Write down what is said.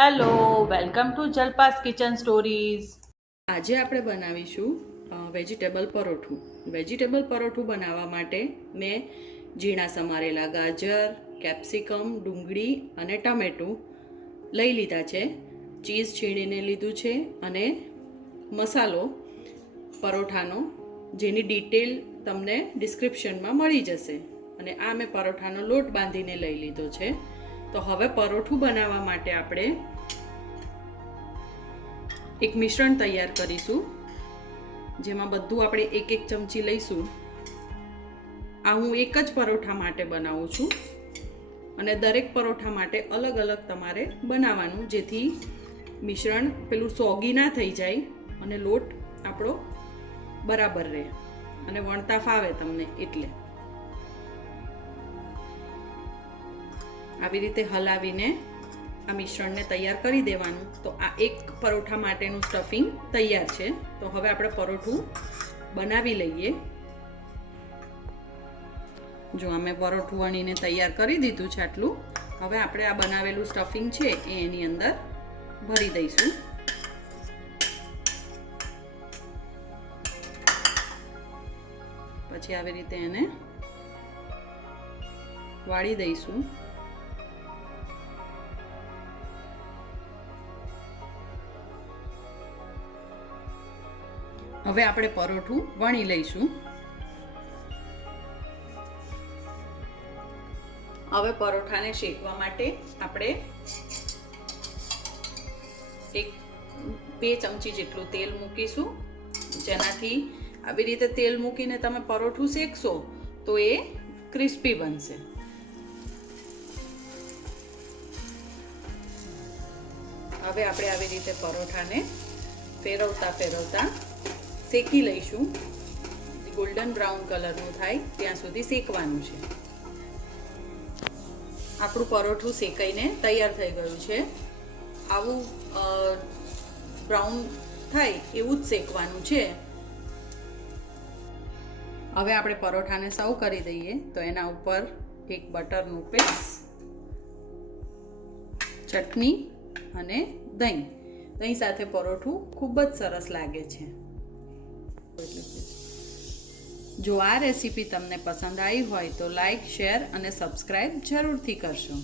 Hello, welcome to Jalpa's kitchen stories. આજે આપણે બનાવીશું વેજીટેબલ પરોઠું. વેજીટેબલ પરોઠું બનાવવા માટે મેં ઝીણા સમારેલા ગાજર, કેપ્સિકમ, ડુંગળી અને ટમેટું લઈ લીધા છે. ચીઝ છીણીને લીધું છે અને મસાલો પરોઠાનો, જેની ડિટેલ તમને ડિસ્ક્રિપ્શનમાં મળી જશે. અને આ મેં પરોઠાનો લોટ બાંધીને લઈ લીધો છે. તો હવે પરોઠું બનાવવા માટે આપણે એક મિશ્રણ તૈયાર કરીશું, જેમાં બધું આપણે એક એક ચમચી લઈશું. આ હું એક જ પરોઠા માટે બનાવું છું અને દરેક પરોઠા માટે અલગ અલગ તમારે બનાવવાનું, જેથી મિશ્રણ પેલું સોગી ના થઈ જાય અને લોટ આપણો બરાબર રહે અને વણતા ફાવે તમને. એટલે આવી રીતે હલાવીને આ મિશ્રણને તૈયાર કરી દેવાનું. તો આ એક પરોઠા માટેનું સ્ટફિંગ તૈયાર છે. તો હવે આપણે પરોઠું બનાવી લઈએ. જો અમે પરોઠું વણીને તૈયાર કરી દીધું છે આટલું. હવે આપણે આ બનાવેલું સ્ટફિંગ છે એ એની અંદર ભરી દઈશું. પછી આવી રીતે એને વાળી દઈશું. હવે આપણે પરોઠું વણી લઈશું. હવે પરોઠાને શેકવા માટે આપણે 2 ચમચી જેટલું તેલ મૂકીશું, જેનાથી આવી રીતે તેલ મૂકીને તમે પરોઠું શેકશો તો એ ક્રિસ્પી બનશે. હવે આપણે આવી રીતે પરોઠાને ફેરવતા શેકી લઈશું. ગોલ્ડન બ્રાઉન કલરનું થાય ત્યાં સુધી શેકવાનું છે. આપણું પરોઠું શેકાઈને તૈયાર થઈ ગયું છે. આવું બ્રાઉન થાય એવું જ શેકવાનું છે. હવે આપણે પરોઠાને સર્વ કરી દઈએ. તો એના ઉપર એક બટરનું પીસ, ચટણી અને દહીં સાથે પરોઠું ખૂબ જ સરસ લાગે છે. જો આ રેસીપી તમને પસંદ આવી હોય તો લાઈક, શેર અને સબસ્ક્રાઈબ જરૂરથી કરશો.